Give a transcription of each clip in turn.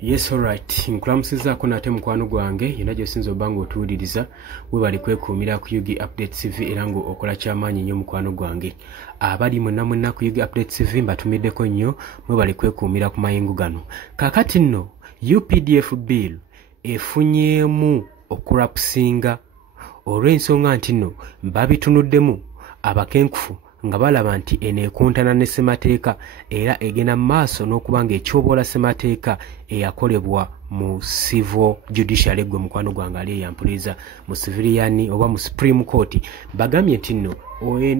Yes, alright. Nkulamusizaako nate mukwano gwange yonna gy'osinza obanga otuwuliriza webali kwekuumira ku UG Update TV era ng'okola ky'amaanyi nnyo mukwano gwange. Abali mwenna ku UG Update TV mbatumiddeko nnyo mwebali kwekuumira ku mayengo gano. Kaakati nno UPDF bill efunyeemu okurapusinga olw'ensonga nti nno babitunuddemu abakenkufu nga balaba nti eneekuntana ne ssemateeka era egenda mu maaso n'okuba ng'etyoboola ssemateeka eyakolebwa mu civil judiciary gwe mukwano gwange ali eyampuliriza mu civilian oba mu Supreme Court bagambye nti nno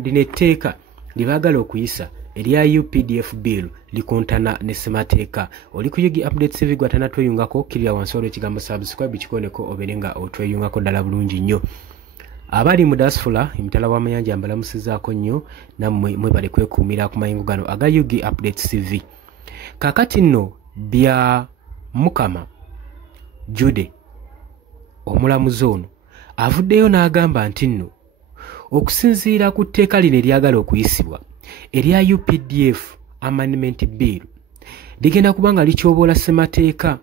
lino etteeka lye baagala okuyisa erya UPDF bill likuntana ne ssemateeka. Oli ku UG Update TV gwatanatweyungako kirira wansi olw'ekigambo subscribe kikoneko obeere nga otweyungako ddala bulungi nnyo. Abali mu diaspora emitala w'amayanja mbalamusizaako nnyo nammwe mwebale kwekuumira ku mayengo gano aga UG Update TV. Kaakati nno bya Mukama Jude omulamuzi ono avuddeyo n'agamba nti nno okusinziira ku tteeka lino eryagala okuyisibwa erya UPDF Amendment Bill ligenda kuba nga lityoboola ssemateeka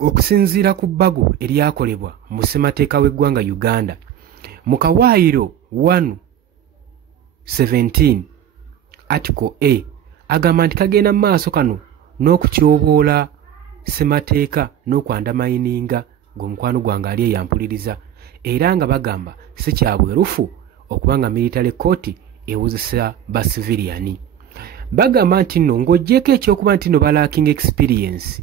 okusinziira ku bbago eryakolebwa mu ssemateeka w'eggwanga Uganda mu kawaayiro 1:17 Article A agamba nti kagenda mu maaso kano n'okutyoboola ssemateeka n'okwandamayininga ng'omukwano gwange ali eyampuliriza era nga bagamba si kya bwerufu okuba nga military court ewozesa basiviliani. Bagamba nti nno ng'oggyeko ekyokuba nti nno balacking experience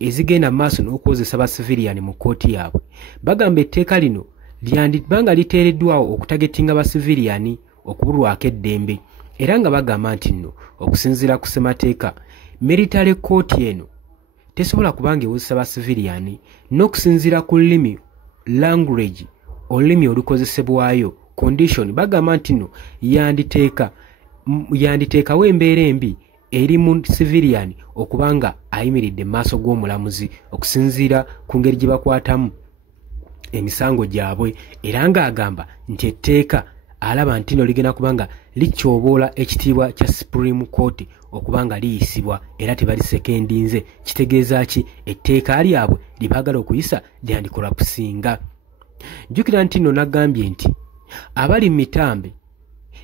ezigenda mu maaso n'okwozesa basiviliani mu kkooti yaabwe bagamba etteeka lino lyandibanga liteereddwawo okutagetinga basiviliani okubulwako eddembe era nga bagamba nti nno okusinziira ku ssemateeka military court eno tesobola kubanga ewozesa basiviliani n'okusinziira ku lulimi language olulimi olukozesebwayo condition bagamba nti nno yanditeekawo embeera embi eri mu civilian okubanga ayimiridde mu maaso g'omulamuzi okusinziira ku ngeri gye bakwatamu emisango gyabwe era ng'agamba nti etteeka alaba nti nno ligenda kubanga lityoboola ekitiibwa kya Supreme Court okuba nga liyisibwa era tebalisekendinze. Kitegeeza ki? Etteeka lyabwe lye baagala okuyisa lyandikolapusinga. Jjukira nti nno nagambye nti abali mu mitambe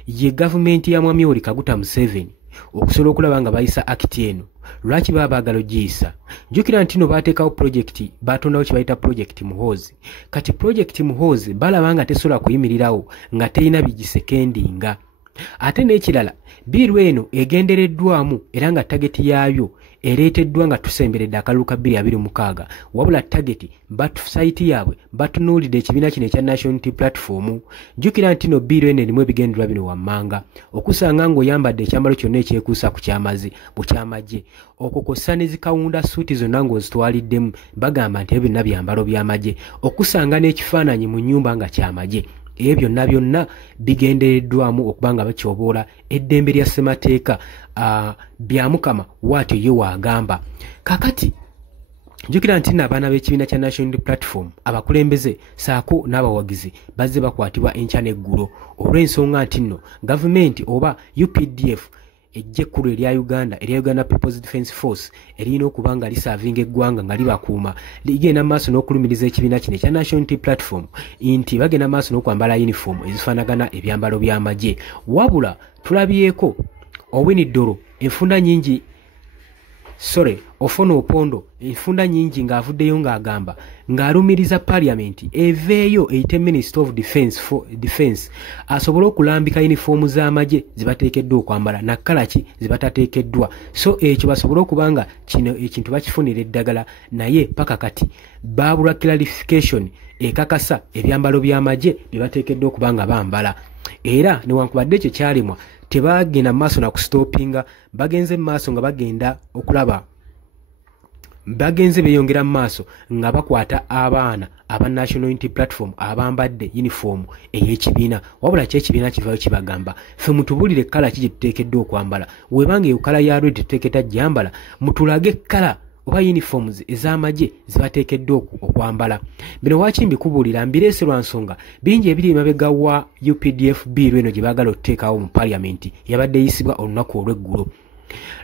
ye gavumenti ya Mwami Yoweri Kaguta Museveni okusobola okulaba nga bayisa akiti eno lwaki baba baagala ogiyisa. Jjukira nti nno baateekawo pulojekiti baatondawo kye bayita pulojekiti Muhoozi. Kati pulojekiti Muhoozi balaba nga tesobola kuyimirirawo nga terina bigisekendinga. Ate n'ekirala biiru eno egendereddwamu era nga tageti yaayo ereeteddwa nga tusemberedde akalulu ka 2026 wabula tageti sayiti yaabwe batunuulidde ekibiina kino ekya National Unity Platform. Jjukira nti nno biiru eno erimu ebigendererwa bino wammanga okusanga ng'oyambadde ekyambalo kyonna ekyekuusa ku kyamaze bukyamagye okwo kw'ossa ne zikawunda suuti zonna ng'ozitwaliddemu bagamba nti ebyo byonna byambalo by'amagye okusanga n'ekifaananyi mu nnyumba nga kyamagye. Ebyo byonna bigendereddwamu okuba nga batyoboola eddembe lya ssemateeka bya Mukama bw'atyo ye waagamba. Kaakati njukira nti n'abaana b'ekibiina kya National Unity Platform abakulembeze saako n'abawagizi bazze bakwatibwa enkya n'eggulo olw'ensonga nti nno gavumenti oba UPDF ejje ekkulu erya Uganda People's Defence Force erina okuba nga lisaavinga eggwanga nga libakuuma ligenda mu maaso n'okulumiriza ekibiina kino ekya National Unity Platform nti bagenda mu maaso n'okwambala uniform ezifaanagana ebyambalo by'amagye. Wabula tulabyeko Owinidolo enfunda nyingi Ofona Opondo enfunda nyingi ng'avuddeyo ng'agamba ng'alumiriza Parliament eveeyo eyite Minister of Defence asobole okulambika yunifoomu z'amagye zibateekeddwa okwambala na kkala ki zibatateekeddwa. So ekyo basobole okuba nga kino ekintu bakifunira eddagala naye paka kati baabulwa clarification ekakasa ebyambalo by'amagye bye bateekeddwa okuba nga bambala. Era newankubadde ekyo kyalemwa tebagenda mu maaso na kustoppinga bagenze mu maaso nga bagenda okulaba bagenze beeyongera mu maaso nga bakwata abaana aba National Unity Platform abambadde uniform ey'ekibiina wabula ky'ekibiina kivaayo kibagamba ffe mutubuulire kkala ki gye tuteekeddwa okwambala webanga eyo kkala ya red tuteeketa gyambala mutulage kkala oba uniforms ez'amagye zibateekeddwa okwambala. Bino waaki mbikubuulira mbireese lwa nsonga bingi ebiri emabega wa UPDF biiru eno gye baagala okuteekawo mu Parliament yabadde eyisibwa olunaku olw'eggulo.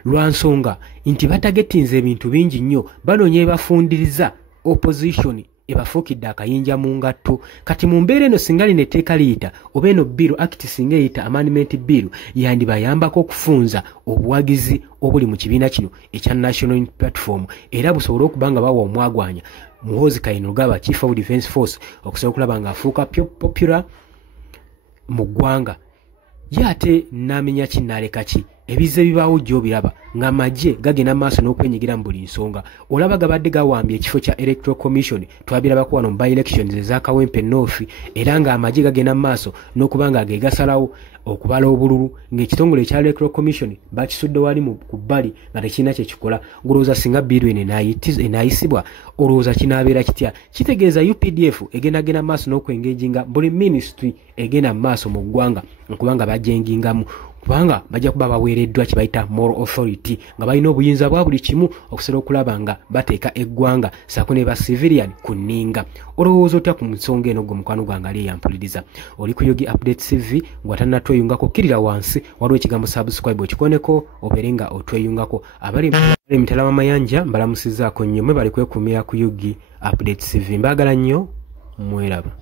lwansonga nti batagetinze ebintu bingi nnyo banoonya ebafundiriza opposition ebafuukidde akayinja mu ngatto. Kati mu mbeera eno singa lino etteeka liyita oba eno bill act singa eyita amendment bill yandibayambako okufunza obuwagizi obuli mu kibiina kino ekya National Unity Platform era busobole okuba nga bawa omwagwanya Muhoozi Kainerugaba Chief of Defence Force okusobola okulaba nga afuuka popular mu ggwanga. Ye ate n'amenya ki n'aleka ki ebizze bibaawo gy'obiraba ng'amagye gagenda maaso n'okwenyigira mu buli nsonga. Olaba gabadde gawambye ekifo kya Electoral Commission twabirabako wano mu by-elections eza Kawempe North era ng'amagye gagenda maaso n'okuba nga gegasalawo okubala obululu ng'ekitongole ekya Electoral Commission bakisudde wali ku bbali nga tekirina kye kikola. Ng'olowooza singa biiru eno enaayisibwa olowooza kinaabeera kitya? Kitegeeza UPDF egenda maaso n'okwengeginga buli ministry egenda maaso mu ggwanga okubanga bajengingamu kubanga bajja kuba baweereddwa kye bayita moral authority nga balina obuyinza bwa buli kimu okusobola okulaba nga bateeka eggwanga saako ne ba civilian ku nninga. Olowooza otya ku nsonga eno gwe mukwano gwange ali eyampuliriza? Oli ku Yogi Updates TV ng'atannatweyungako kirira wansi waliwo ekigambo subscribe okikoneko obeere nga otweyungako. Abali emitala w'amayanja mbalamusizaako nnyo mwe bali kwekumira ku Yogi Updates TV. Mbaagala nnyo mweraba.